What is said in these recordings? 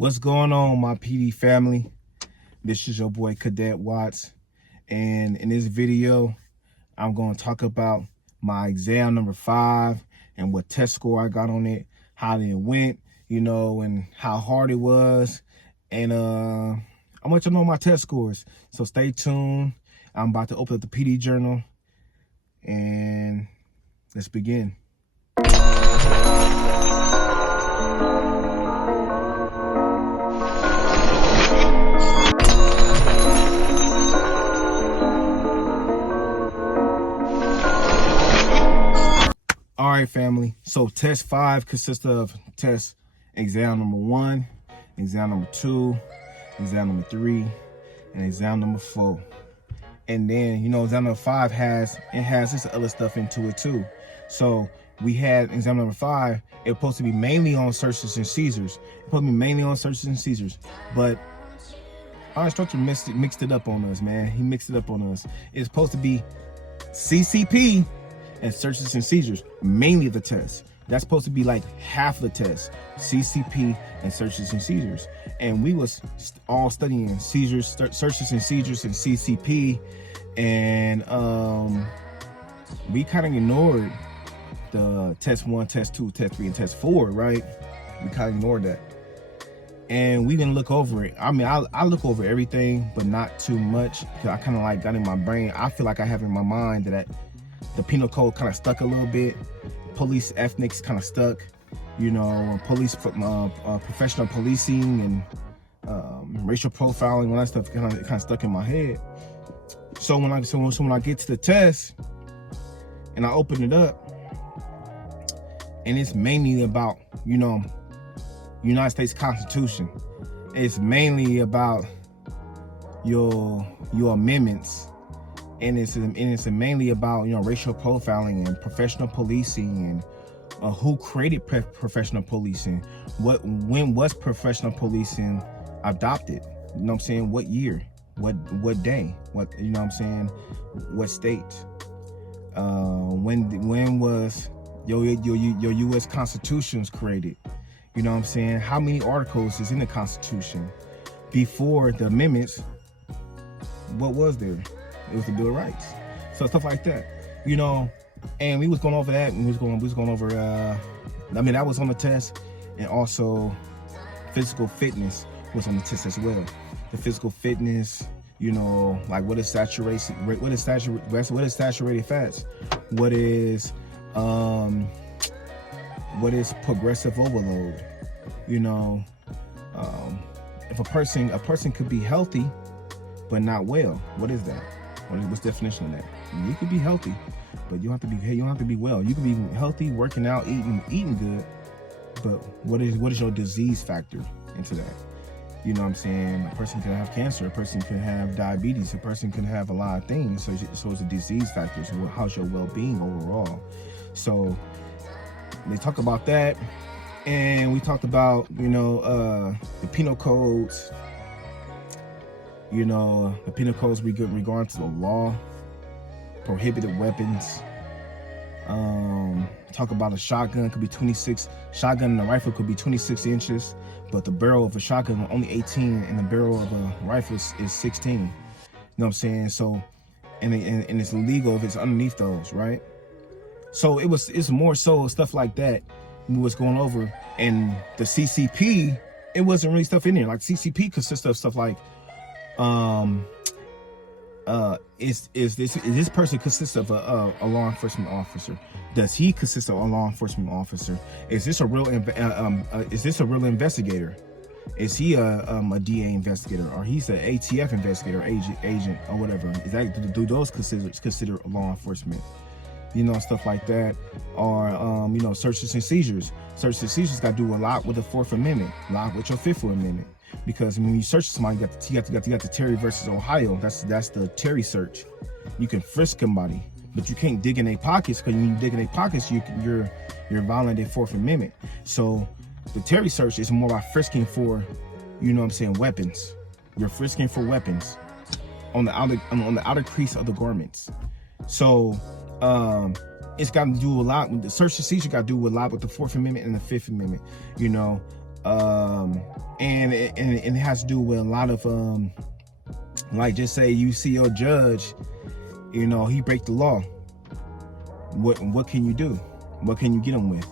What's going on, my PD family? This is your boy Cadet Watts, and in this video I'm going to talk about my exam number 5 and what test score I got on it, how it went, and how hard it was, and I want you to know my test scores. So stay tuned. I'm about to open up the PD journal and let's begin. All right, family. So test 5 consists of exam number 1, exam number 2, exam number 3, and exam number 4. And then, exam number 5 has this other stuff into it too. So we had exam number 5. It's supposed to be mainly on searches and seizures. But our instructor mixed it up on us, man. He mixed it up on us. It's supposed to be CCP and searches and seizures, mainly the test. That's supposed to be like half the test, CCP and searches and seizures. And we was all studying seizures, searches and seizures, and CCP, and we kind of ignored the test 1, test 2, test 3, and test 4, right? We kind of ignored that. And we didn't look over it. I mean, I look over everything, but not too much, because I kind of like got in my brain. I feel like I have in my mind that the penal code kind of stuck a little bit. Police ethics kind of stuck, police, professional policing and racial profiling, all that stuff kind of stuck in my head. So when I get to the test and I open it up, and it's mainly about, United States Constitution. It's mainly about your amendments. And it's mainly about racial profiling and professional policing and who created professional policing. When was professional policing adopted? What year? What day? What state? When was your U.S. Constitution created? How many articles is in the Constitution? Before the amendments, what was there? It was the Bill of Rights. So stuff like that, and we was going over that, and we was going over, that was on the test, and also physical fitness was on the test as well. The physical fitness, like what is saturated fats? What is progressive overload? If a person could be healthy but not well, what is that? What's the definition of that? You could be healthy, but you don't have to be well. You can be healthy, working out, eating good, but what is your disease factor into that? A person could have cancer, a person could have diabetes, a person could have a lot of things. So it's a disease factor. So how's your well-being overall? So they talk about that, and we talked about the penal codes. The penal codes regarding to the law, prohibited weapons. Talk about a shotgun could be 26. Shotgun and a rifle could be 26 inches, but the barrel of a shotgun only 18, and the barrel of a rifle is 16. So, and it's illegal if it's underneath those, right? So it's more so stuff like that we was going over, and the CCP, it wasn't really stuff in there. Like CCP consists of stuff like, is this person consists of a law enforcement officer? Does he consist of a law enforcement officer? Is this a real investigator? Is he a DA investigator, or he's an ATF investigator, agent or whatever? Is that, do those consider law enforcement? Stuff like that. Or searches and seizures. Searches and seizures got to do a lot with the 4th Amendment, a lot with your 5th Amendment. Because when you search somebody, you got the Terry versus Ohio. That's the Terry search. You can frisk somebody, but you can't dig in their pockets, because when you dig in their pockets, you're violating the 4th Amendment. So the Terry search is more about frisking for, weapons. You're frisking for weapons on the outer crease of the garments. So it's got to do a lot with the search and seizure. Got to do a lot with the 4th Amendment and the 5th Amendment. And it has to do with a lot of like, just say you see your judge, you know, he break the law. What can you do? What can you get him with?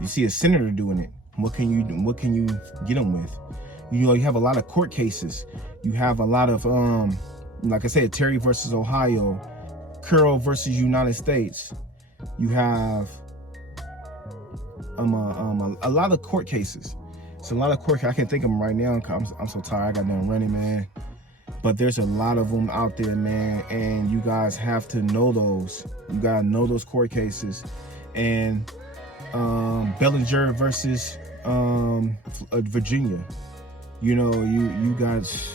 You see a senator doing it. What can you get him with? You know, you have a lot of court cases. You have a lot of like I said, Terry versus Ohio, Curl versus United States. You have a lot of court cases. It's a lot of court. I can't think of them right now. I'm so tired. I got done running, man. But there's a lot of them out there, man, and you guys have to know those. You gotta know those court cases. And Bellinger versus Virginia. You know, you guys,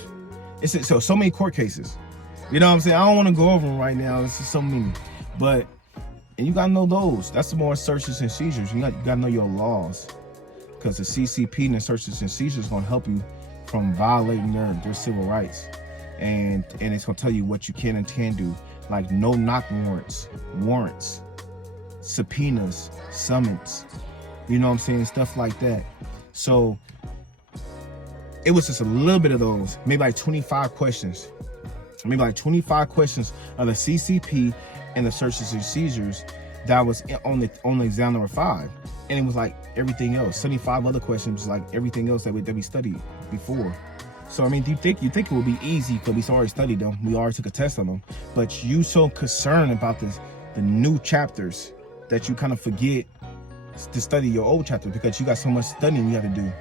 it's so many court cases. You know what I'm saying? I don't want to go over them right now. It's just so many. But and you gotta know those. That's the more searches and seizures. You gotta know your laws, because the CCP and the searches and seizures is gonna help you from violating their civil rights. And it's gonna tell you what you can and can't do, like no knock warrants, subpoenas, summons, you know what I'm saying, stuff like that. So it was just a little bit of those, maybe like 25 questions, of the CCP and the searches and seizures that was on the exam number 5, and it was like everything else. 75 other questions, like everything else that we studied before. So I mean, you think it would be easy because we already studied them, we already took a test on them, but you so concerned about the new chapters that you kind of forget to study your old chapters because you got so much studying you have to do.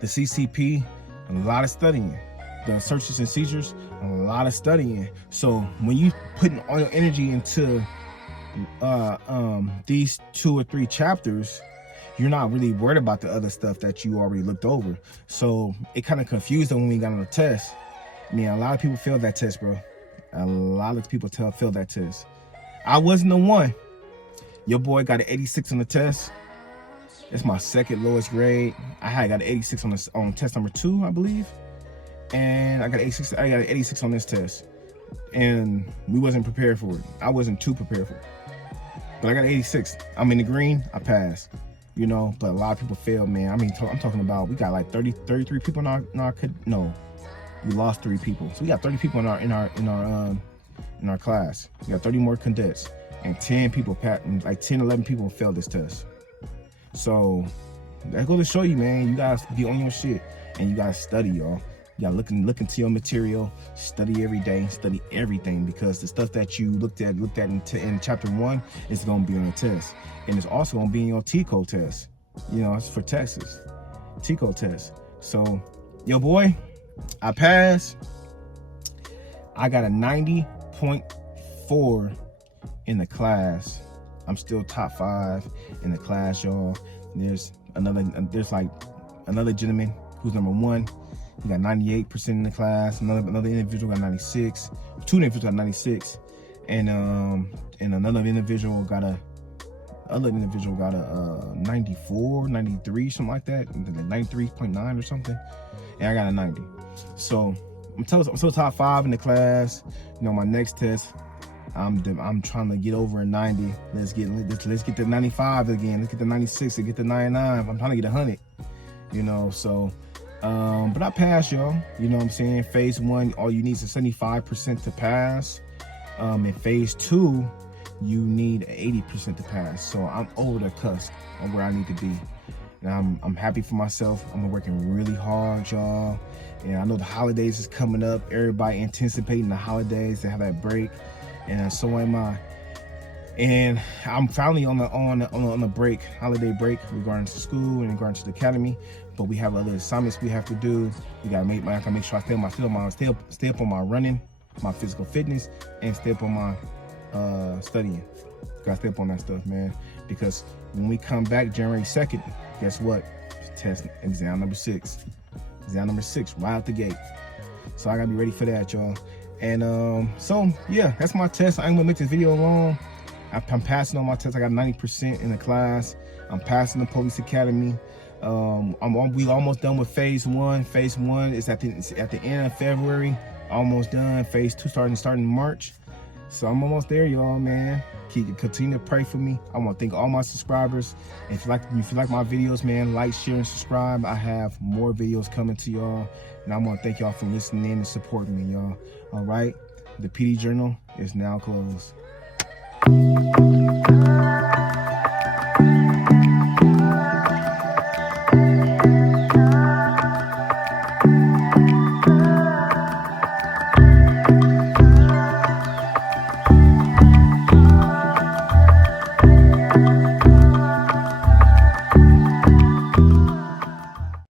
The CCP, a lot of studying. The searches and seizures, a lot of studying. So when you putting all your energy into these 2 or 3 chapters, you're not really worried about the other stuff that you already looked over. So it kind of confused them when we got on the test. I mean, a lot of people failed that test, bro. A lot of people failed that test. I wasn't the one. Your boy got an 86 on the test. It's my second lowest grade. I had got an 86 on test number 2, I believe. And I got an 86 on this test. And we wasn't prepared for it. I wasn't too prepared for it. But I got an 86. I'm in the green, I passed. You know, but a lot of people failed, man. I mean, I'm talking about, we got like 33 people in our no, we lost 3 people. So we got 30 people in our class. We got 30 more cadets, and 10 people, like 10, 11 people failed this test. So that goes to show you, man, you guys be on your shit, and you gotta study, y'all. You gotta look into your material, study every day, study everything, because the stuff that you looked at in chapter 1 is gonna be on the test. And it's also gonna be in your TCO test. You know, it's for Texas. TCO test. So, yo boy, I passed. I got a 90.4 in the class. I'm still top 5 in the class, y'all. There's like another gentleman who's number 1. He got 98% in the class. Another individual got 96. 2 individuals got 96. And another individual got a 94, 93, something like that, 93.9 or something, and I got a 90. So I'm still top 5 in the class. You know, my next test, I'm trying to get over a 90. Let's get the 95 again. Let's get the 96 and get the 99. I'm trying to get 100. You know, so but I passed, y'all. You know what I'm saying? Phase 1, all you need is a 75% to pass. In phase 2, you need 80% to pass. So I'm over the cusp of where I need to be. And I'm happy for myself. I'm working really hard, y'all. And I know the holidays is coming up. Everybody anticipating the holidays to have that break. And so am I. And I'm finally on the break, holiday break, regarding to school and regarding to the academy. But we have other assignments we have to do. We gotta make sure I stay up on my running, my physical fitness, and stay up on my studying. Gotta stay up on that stuff, man. Because when we come back January 2nd, guess what? Exam number 6. Exam number 6, right out the gate. So I gotta be ready for that, y'all. And so yeah, that's my test. I ain't gonna make this video long. I'm passing on my test. I got 90% in the class. I'm passing the police academy. We almost done with phase 1. Phase 1 is at the end of February. Almost done. Phase 2 starting in March. So I'm almost there, y'all, man. Continue to pray for me. I want to thank all my subscribers. If you like my videos, man, like, share, and subscribe. I have more videos coming to y'all, and I want to thank y'all for listening and supporting me, y'all. All right, the PD Journal is now closed.